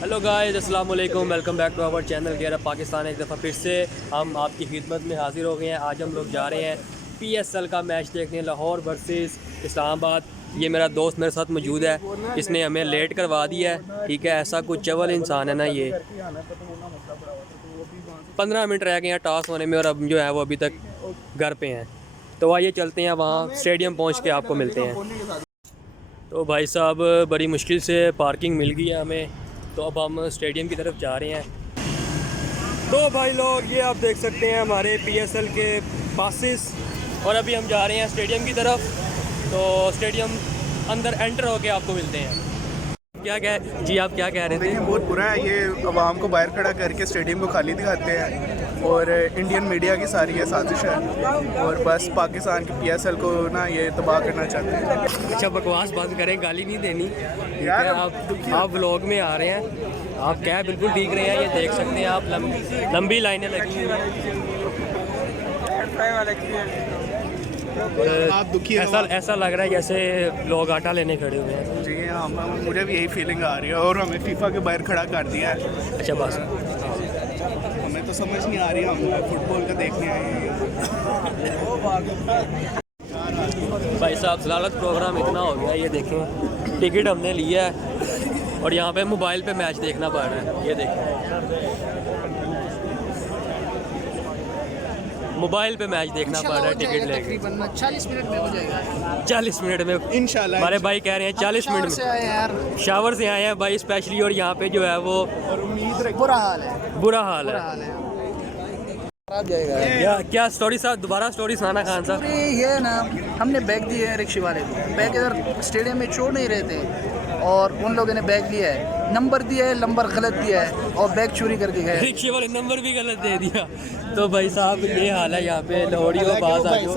Hello guys, अस्सलाम वालेकुम, welcome back to our channel gear up Pakistan. एक दफ़ा फिर से हम आपकी खिदमत में हाजिर हो गए हैं। आज हम लोग जा रहे हैं PSL का मैच देखने, लाहौर वर्सेस इस्लामाबाद। ये मेरा दोस्त मेरे साथ मौजूद है, इसने हमें लेट करवा दिया है। ठीक है, ऐसा कुछ चवल इंसान है ना ये। 15 मिनट रह गए हैं टॉस होने में और अब जो है वो अभी तक घर पे हैं। तो आइए चलते हैं, वहाँ स्टेडियम पहुँच के आपको मिलते हैं। तो भाई साहब, बड़ी मुश्किल से पार्किंग मिल गई है हमें, तो अब हम स्टेडियम की तरफ जा रहे हैं। तो भाई लोग, ये आप देख सकते हैं हमारे PSL के पासेस, और अभी हम जा रहे हैं स्टेडियम की तरफ। तो स्टेडियम अंदर एंटर होके आपको मिलते हैं। जी आप क्या कह रहे थे? देखिए, बहुत बुरा है ये, आवाम को बाहर खड़ा करके स्टेडियम को खाली दिखाते हैं और इंडियन मीडिया की सारी ये साजिश है और बस पाकिस्तान की PSL को ना ये तबाह करना चाहते हैं। अच्छा, बकवास बंद करें, गाली नहीं देनी यार। आप व्लॉग में आ रहे हैं, आप क्या बिल्कुल ठीक रहे हैं। ये देख सकते हैं आप, लंबी लाइनें लगी हुई हैं। आप दुखी ऐसा लग रहा है जैसे लोग आटा लेने खड़े हुए हैं। जी हाँ, मुझे भी यही फीलिंग आ रही है और हमें FIFA के बाहर खड़ा कर दिया है। अच्छा बस, हमें तो समझ नहीं आ रही, हम फुटबॉल का देखने आए हैं। भाई साहब, जलालत प्रोग्राम इतना हो गया, ये देखें, टिकट हमने लिया है और यहाँ पे मोबाइल पे मैच देखना पड़ रहा है। ये देखें, मोबाइल पे मैच देखना पड़ रहा है टिकट लेके। तकरीबन 40 मिनट में हो जाएगा। 40 मिनट में इंशाल्लाह। हमारे भाई कह रहे हैं 40 मिनट से आए यार, शावर से आए हैं भाई स्पेशली, और यहाँ पे जो है वो और उम्मीद रख बुरा हाल है, बुरा हाल है। खराब जाएगा। क्या स्टोरी साहब, दोबारा स्टोरी सुनाना खान साहब। ये ना, हमने बैग दिए हैं रिक्शे वाले को, बैग इधर स्टेडियम में छोड़ नहीं रहे थे और उन लोगों ने बैग लिया है, नंबर दिया है, नंबर गलत दिया है और बैग चोरी करके गए। रिक्शे वाले नंबर भी गलत दे दिया। तो भाई साहब, ये हाल है यहाँ पे। लाहौरियों पास आ जाओ।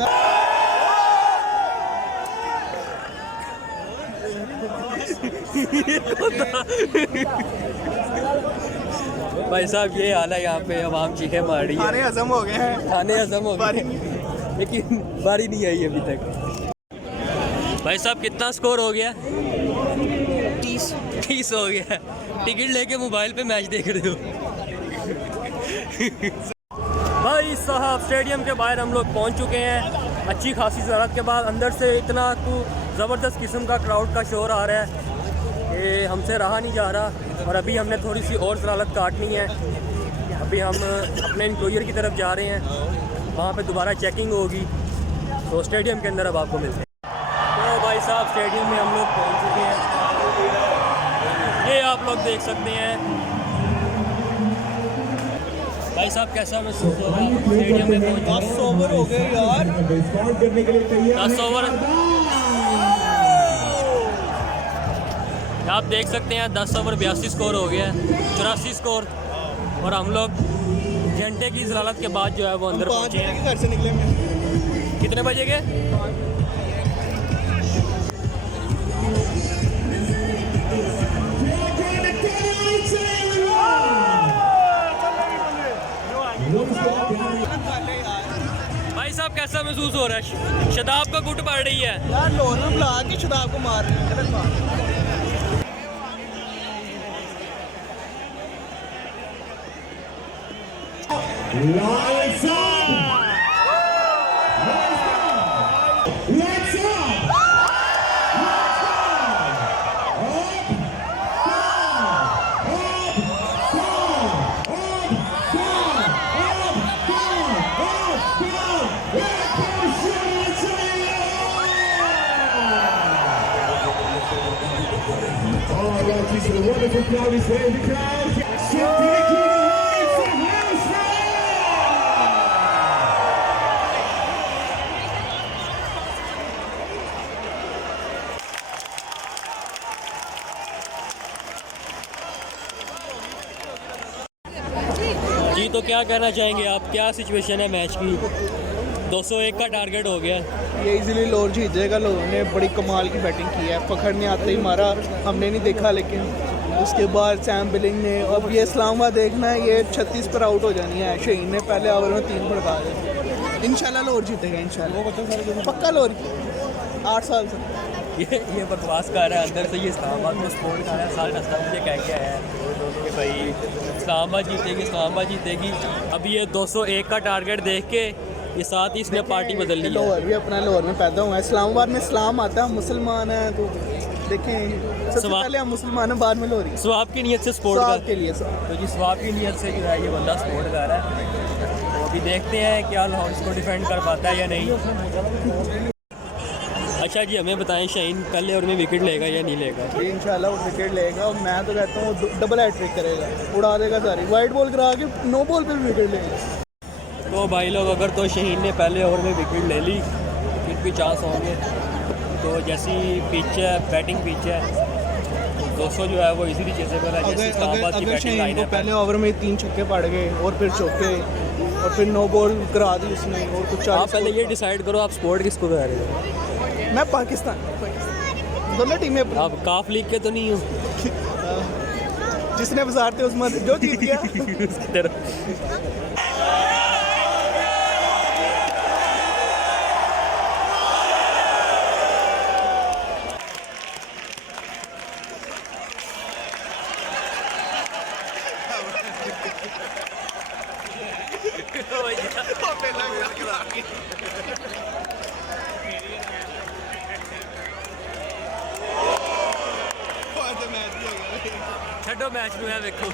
भाई साहब, ये हाल है यहाँ पे, आवाम चीखें मार रही है। खाने हजम हो गए हैं, खाने हजम हो गए, लेकिन बारी नहीं आई अभी तक। भाई साहब, कितना स्कोर हो गया? 30 हो गया। टिकट लेके मोबाइल पे मैच देख रहे हो। भाई साहब, स्टेडियम के बाहर हम लोग पहुंच चुके हैं। अच्छी खासी ज़रूरत के बाद अंदर से इतना ज़बरदस्त किस्म का क्राउड का शोर आ रहा है कि हमसे रहा नहीं जा रहा। और अभी हमने थोड़ी सी और ज़रूरत काटनी है। अभी हम अपने इंक्लोजर की तरफ जा रहे हैं, वहाँ पे दोबारा चेकिंग होगी। तो स्टेडियम के अंदर अब आपको मिलते हैं। तो भाई साहब, स्टेडियम में हम लोग पहुँच चुके हैं। ये आप लोग देख सकते हैं। भाई साहब, कैसा महसूस हो रहा है स्टेडियम में पहुँच? 10 ओवर हो गए यार। 10 ओवर आप देख सकते हैं। 10 ओवर 82 स्कोर हो गया है, 84 स्कोर। और हम लोग घंटे की जलालत के बाद जो है वो अंदर पहुँचे हैं। घर से निकले में कितने बजे के? भाई साहब, कैसा महसूस हो रहा है? शदाब को गुट पड़ रही है यार, लोहर में बुला के शदाब को मार रहे हैं। गलत बात है। The wonderful crowd is there. The crowd. जी, तो क्या कहना चाहेंगे आप? क्या सिचुएशन है मैच की? 201 का टारगेट हो गया। ये इजीली लाहौर जीत जाएगा। लाहौर ने बड़ी कमाल की बैटिंग की है, पकड़ने आते ही मारा, हमने नहीं देखा, लेकिन उसके बाद सैम बिलिंग ने। अब ये इस्लामाबाद देखना है, ये 36 पर आउट हो जानी है। शहीन ने पहले ओवर में 3 भड़का दिया। इंशाल्लाह लाहौर जीतेगा, इंशाल्लाह पक्का लाहौर 8 साल से। ये बकवास कर रहा है अंदर से, ये इस्लामाबाद को सपोर्ट कर रहा है। साल 10 मुझे कह के आया है भाई इस्लाम आबाद जीतेगी। अभी ये 201 का टारगेट देख के ये साथ ही इसने पार्टी बदल ली है। लाहौर भी अपना लाहौर में पैदा हुआ है, इस्लामाबाद में इस्लाम आता है, हम मुसलमान हैं, तो देखें सबसे पहले हम मुसलमान हैं, बाद में लोहरी। स्वाब की नीयत से सपोर्ट स्वाब के लिए सब। तो जी स्वाब की नीयत से जो है ये बंदा सपोर्ट कर रहा है। तो अभी देखते हैं क्या लाहौर इसको डिफेंड कर पाता है या नहीं। अच्छा जी हमें बताएं शाहीन पहले ओवर में विकेट लेगा या नहीं लेगा? ये इंशाल्लाह वो विकेट लेगा और मैं तो कहता हूँ डबल हैट्रिक करेगा, उड़ा देगा सारी, वाइट बॉल करा के नो बॉल पे भी विकेट लेगा। तो भाई लोग अगर तो शाहीन ने पहले ओवर में विकेट ले ली फिर भी चांस होंगे। तो जैसी पिच है बैटिंग पिच है 200 जो है वो इजीली चेसेबल है। जैसे इस्लामाबाद की अगर बैटिंग शाहीन लाइन को है पहले ओवर में 3 छक्के पड़ गए और फिर चौके और फिर नो बॉल करा दी उसने और कुछ आप पहले ये डिसाइड करो आप सपोर्ट किसको कर रहे हो? मैं पाकिस्तान दोनों टीमें अपनी। आप काफ लीग के तो नहीं हो? जिसने वजारते उस्मान जो जीत गया उसकी तरफ। ਛੱਡੋ ਮੈਚ ਨੂੰ ਹੈ ਵੇਖੋ।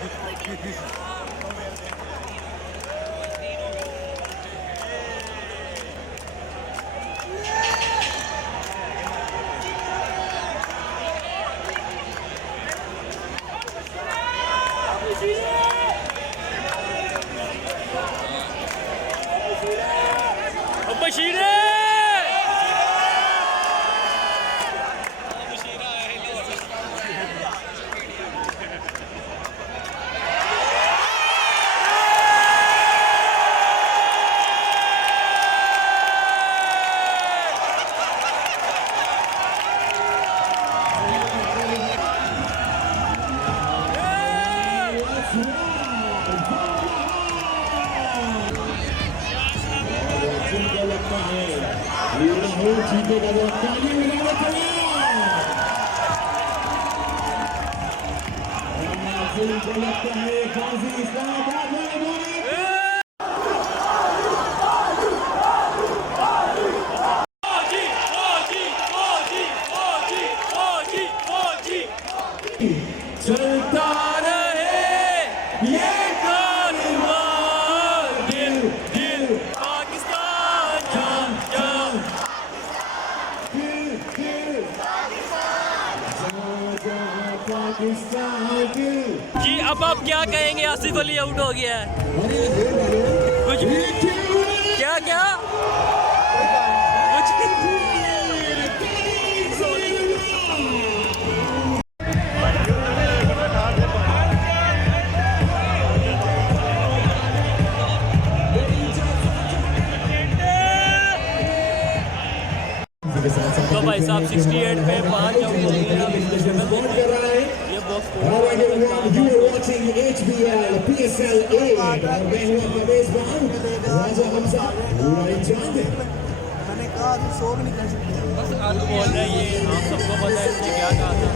ਬਸ਼ੀਰੇ चलता रहे ये कारवां दिल दिल पाकिस्तान जान जान जी। अब आप क्या कहेंगे? आसिफ अली आउट हो गया है कुछ क्या क्या तो भाई साहब 68 पे 5 आउट हो गए। ये box You are watching HBL PSL A और मैं हूं आपका मेजबान राजा हमजा पूरा चांद। मैंने कहा अभी सो भी नहीं कर सकते। बस आलू बोल रहा है ये आप सबको पता है इसने क्या कहा था।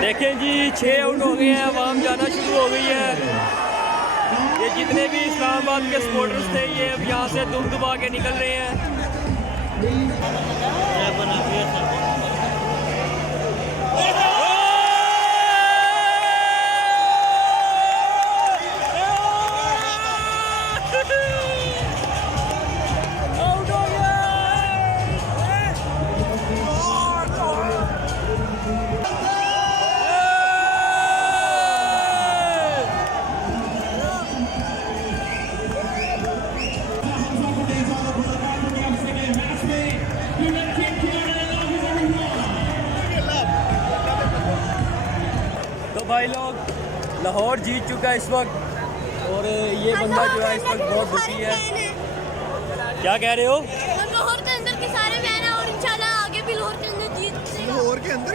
देखें जी 6 आउट हो गए हैं, आवाम जाना शुरू हो गई है। ये जितने भी इस्लामाबाद के सपोर्टर्स थे ये अब यहाँ से दुम दुबा के निकल रहे हैं। भाई लोग लाहौर जीत चुका है इस वक्त और ये बंदा जो है इस वक्त बहुत दुखी है। क्या कह रहे हो? लाहौर के अंदर के सारे फैन हैं और इंशाल्लाह आगे भी लाहौर के अंदर जीत। लाहौर के अंदर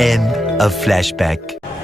End of flashback.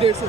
150.